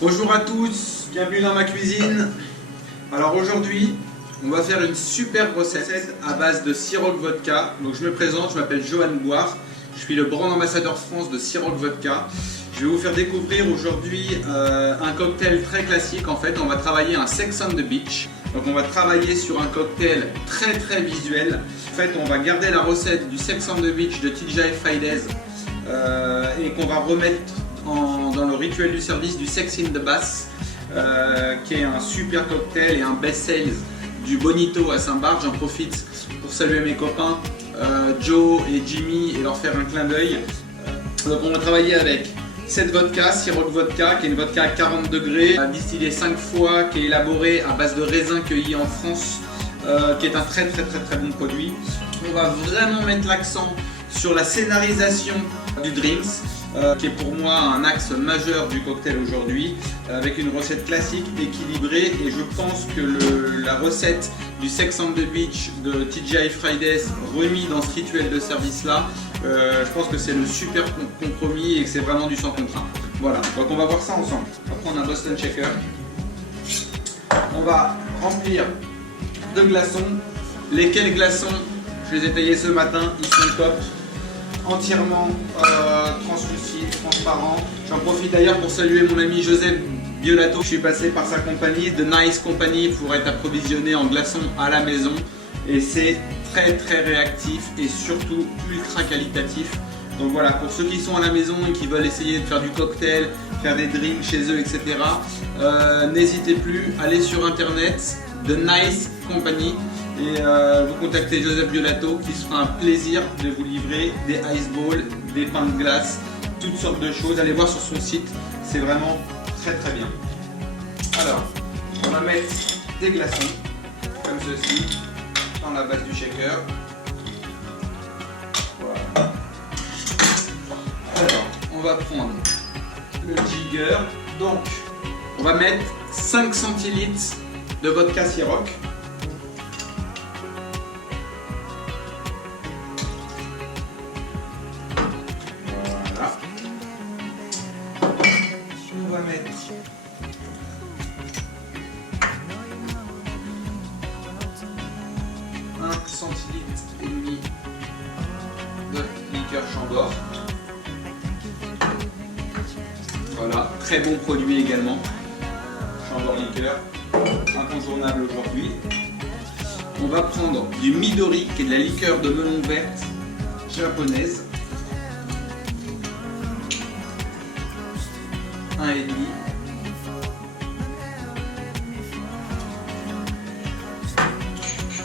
Bonjour à tous, bienvenue dans ma cuisine. Alors aujourd'hui, on va faire une super recette à base de Ciroc Vodka. Donc je me présente, je m'appelle Johan Boire, je suis le brand ambassadeur France de Ciroc Vodka. Je vais vous faire découvrir aujourd'hui un cocktail très classique. En fait, on va travailler un Sex on the Beach. Donc on va travailler sur un cocktail très visuel. En fait, on va garder la recette du Sex on the Beach de TGI Fridays et qu'on va remettre dans le rituel du service du Sex in the Bath, qui est un super cocktail et un best sales du Bonito à Saint-Barth. J'en profite pour saluer mes copains Joe et Jimmy et leur faire un clin d'œil. Donc on va travailler avec cette vodka, Ciroc Vodka, qui est une vodka à 40 degrés, distillée 5 fois, qui est élaborée à base de raisins cueillis en France, qui est un très bon produit. On va vraiment mettre l'accent sur la scénarisation du drinks, qui est pour moi un axe majeur du cocktail aujourd'hui, avec une recette classique équilibrée. Et je pense que la recette du Sex on the Beach de TGI Fridays remis dans ce rituel de service là, je pense que c'est le super compromis et que c'est vraiment du sans contre un. Voilà, donc on va voir ça ensemble. On va prendre un Boston Shaker, on va remplir de glaçons. Lesquels glaçons? Je les ai taillés ce matin, ils sont top, entièrement translucides, transparents. J'en profite d'ailleurs pour saluer mon ami Joseph Biolato. Je suis passé par sa compagnie, The Nice Company, pour être approvisionné en glaçons à la maison. Et c'est très réactif et surtout ultra qualitatif. Donc voilà, pour ceux qui sont à la maison et qui veulent essayer de faire du cocktail, faire des drinks chez eux, etc. N'hésitez plus, allez sur internet, The Nice Company, et vous contactez Joseph Biolato qui se fera un plaisir de vous livrer des ice balls, des pains de glace, toutes sortes de choses. Allez voir sur son site, c'est vraiment très bien. Alors, on va mettre des glaçons comme ceci dans la base du shaker. Voilà. Alors, on va prendre le jigger. Donc, on va mettre 5 centilitres de vodka Ciroc. Voilà. On va mettre un centilitre et demi de liqueur Chambord. Voilà, très bon produit également. Chambord liqueur, incontournable aujourd'hui. On va prendre du Midori, qui est de la liqueur de melon verte japonaise. 1,5.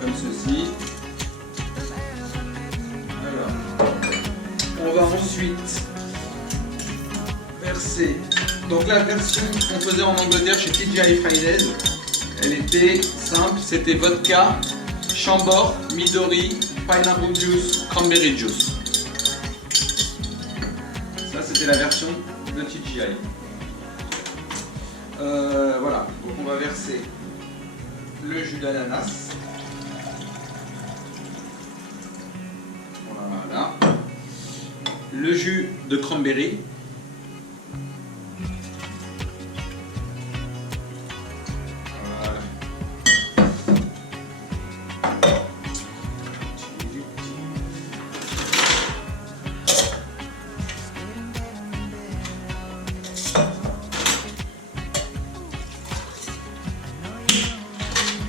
Comme ceci. Alors, on va ensuite verser. Donc la version qu'on faisait en Angleterre chez TGI Fridays, elle était simple, c'était vodka, Chambord, Midori, pineapple juice, cranberry juice. Ça c'était la version de TGI. Voilà, donc on va verser le jus d'ananas. Voilà. Le jus de cranberry.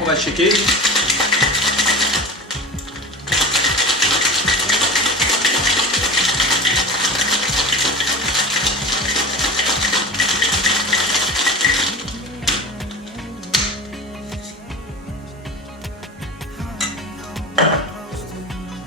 On va checker.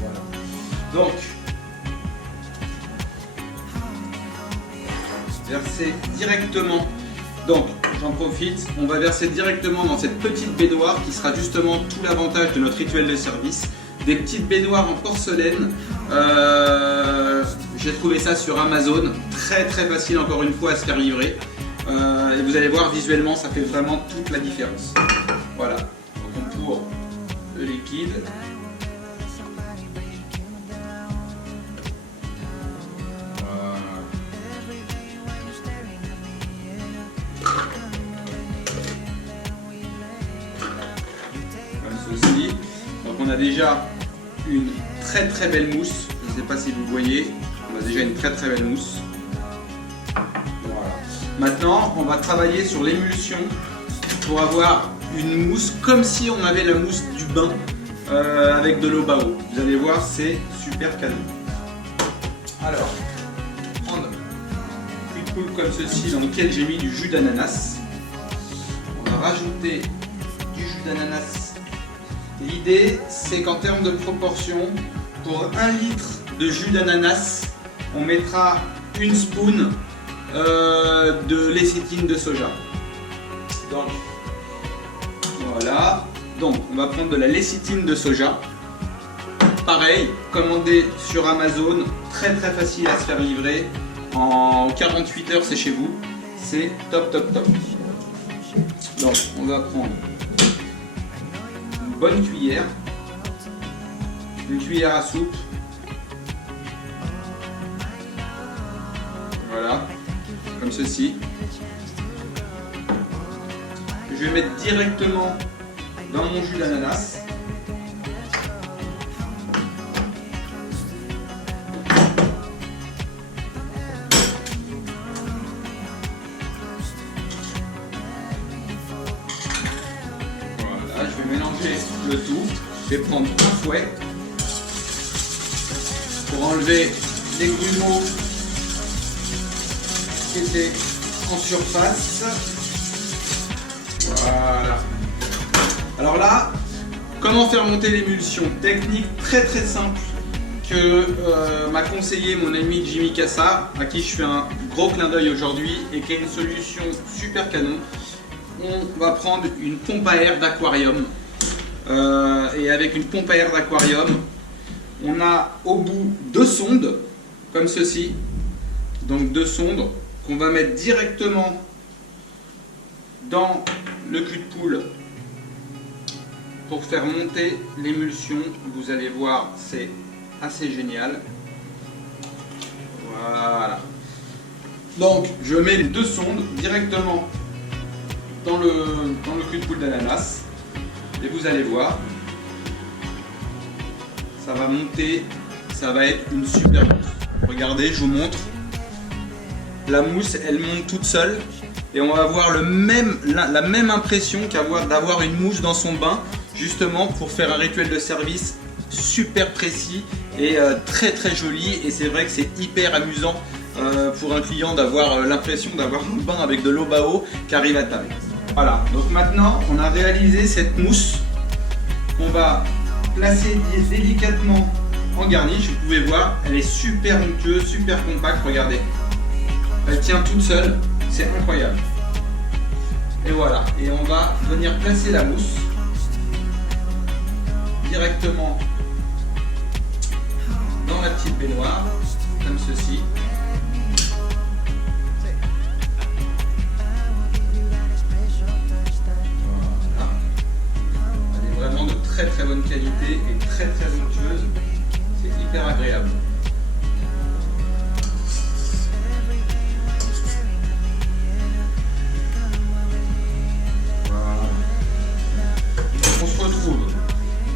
Voilà. Donc, verser directement. Donc, j'en profite, on va verser directement dans cette petite baignoire qui sera justement tout l'avantage de notre rituel de service. Des petites baignoires en porcelaine. J'ai trouvé ça sur Amazon. Très facile encore une fois à se faire livrer. Et vous allez voir visuellement, ça fait vraiment toute la différence. Voilà. Donc on pour le liquide. Voilà. Donc on a déjà une très très belle mousse. Je ne sais pas si vous voyez, on a déjà une très très belle mousse. Voilà. Maintenant, on va travailler sur l'émulsion pour avoir une mousse comme si on avait la mousse du bain avec de l'eau bao. Vous allez voir, c'est super canon. Alors, prendre une poule comme ceci dans lequel j'ai mis du jus d'ananas. On va rajouter du jus d'ananas. L'idée, c'est qu'en termes de proportion, pour 1 litre de jus d'ananas, on mettra une spoon de lécithine de soja. Donc, voilà. Donc, on va prendre de la lécithine de soja. Pareil, commandé sur Amazon, très très facile à se faire livrer. En 48 heures, c'est chez vous. C'est top top top. Donc, on va prendre une bonne cuillère, une cuillère à soupe. Voilà, comme ceci. Je vais mettre directement dans mon jus d'ananas. Voilà, je vais mélanger le tout. Je vais prendre un fouet pour enlever les grumeaux qui étaient en surface. Voilà. Alors là, comment faire monter l'émulsion? Technique très très simple que m'a conseillé mon ami Jimmy Cassa, à qui je fais un gros clin d'œil aujourd'hui et qui est une solution super canon. On va prendre une pompe à air d'aquarium et avec une pompe à air d'aquarium, on a au bout 2 sondes comme ceci, donc 2 sondes qu'on va mettre directement dans le cul de poule pour faire monter l'émulsion. Vous allez voir, c'est assez génial. Voilà. Donc je mets les 2 sondes directement dans le cul de poule d'ananas et vous allez voir, ça va monter, ça va être une super mousse. Regardez, je vous montre. La mousse, elle monte toute seule. Et on va avoir la même impression d'avoir une mousse dans son bain, justement pour faire un rituel de service super précis et très très joli. Et c'est vrai que c'est hyper amusant pour un client d'avoir l'impression d'avoir un bain avec de l'eau bao qui arrive à table. Voilà, donc maintenant on a réalisé cette mousse qu'on va placer délicatement en garniche. Vous pouvez voir, elle est super onctueuse, super compacte, regardez. Elle tient toute seule. C'est incroyable. Et voilà, et on va venir placer la mousse directement dans la petite baignoire, comme ceci. Voilà. Elle est vraiment de très très bonne qualité et très très onctueuse. C'est hyper agréable.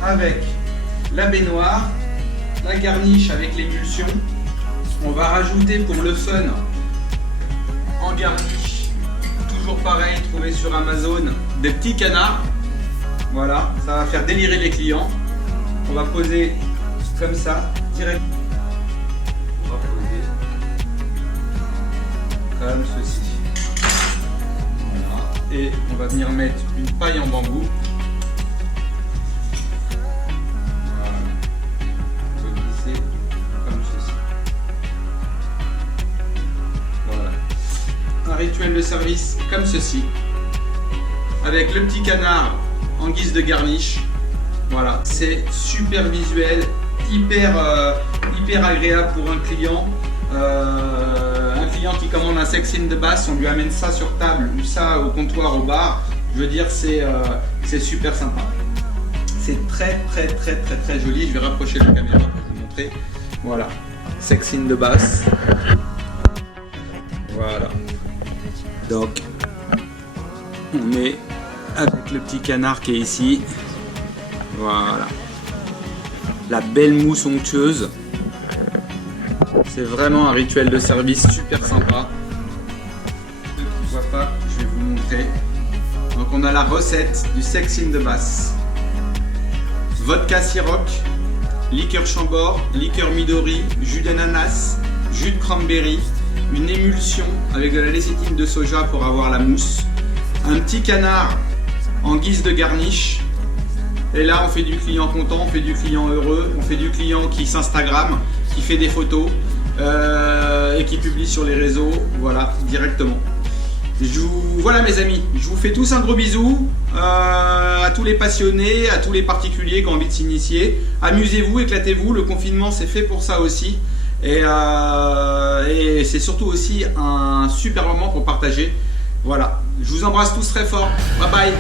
Avec la baignoire, la garniche avec l'émulsion. On va rajouter pour le fun en garniche, toujours pareil, trouvé sur Amazon, des petits canards. Voilà, ça va faire délirer les clients. On va poser comme ça, direct. On va poser comme ceci. Voilà. Et on va venir mettre une paille en bambou. Rituel de service comme ceci, avec le petit canard en guise de garniche. Voilà, c'est super visuel, hyper agréable pour un client. Un client qui commande un sex in the bass, on lui amène ça sur table ou ça au comptoir au bar. Je veux dire, c'est super sympa. C'est très joli. Je vais rapprocher la caméra pour vous montrer. Voilà, sex in the bass. Voilà. Donc, on est avec le petit canard qui est ici. Voilà. la belle mousse onctueuse. C'est vraiment un rituel de service super sympa. Ceux qui ne voient pas, je vais vous montrer. Donc on a la recette du Sex in the Bath. Vodka Ciroc, liqueur Chambord, liqueur Midori, jus d'ananas, jus de cranberry, une émulsion avec de la lécithine de soja pour avoir la mousse, un petit canard en guise de garniche. Et là on fait du client content, on fait du client heureux, on fait du client qui s'Instagramme, qui fait des photos et qui publie sur les réseaux, voilà, directement. Voilà mes amis, je vous fais tous un gros bisou, à tous les passionnés, à tous les particuliers qui ont envie de s'initier. Amusez-vous, éclatez-vous, le confinement c'est fait pour ça aussi. Et c'est surtout aussi un super moment pour partager. Voilà, je vous embrasse tous très fort, bye bye.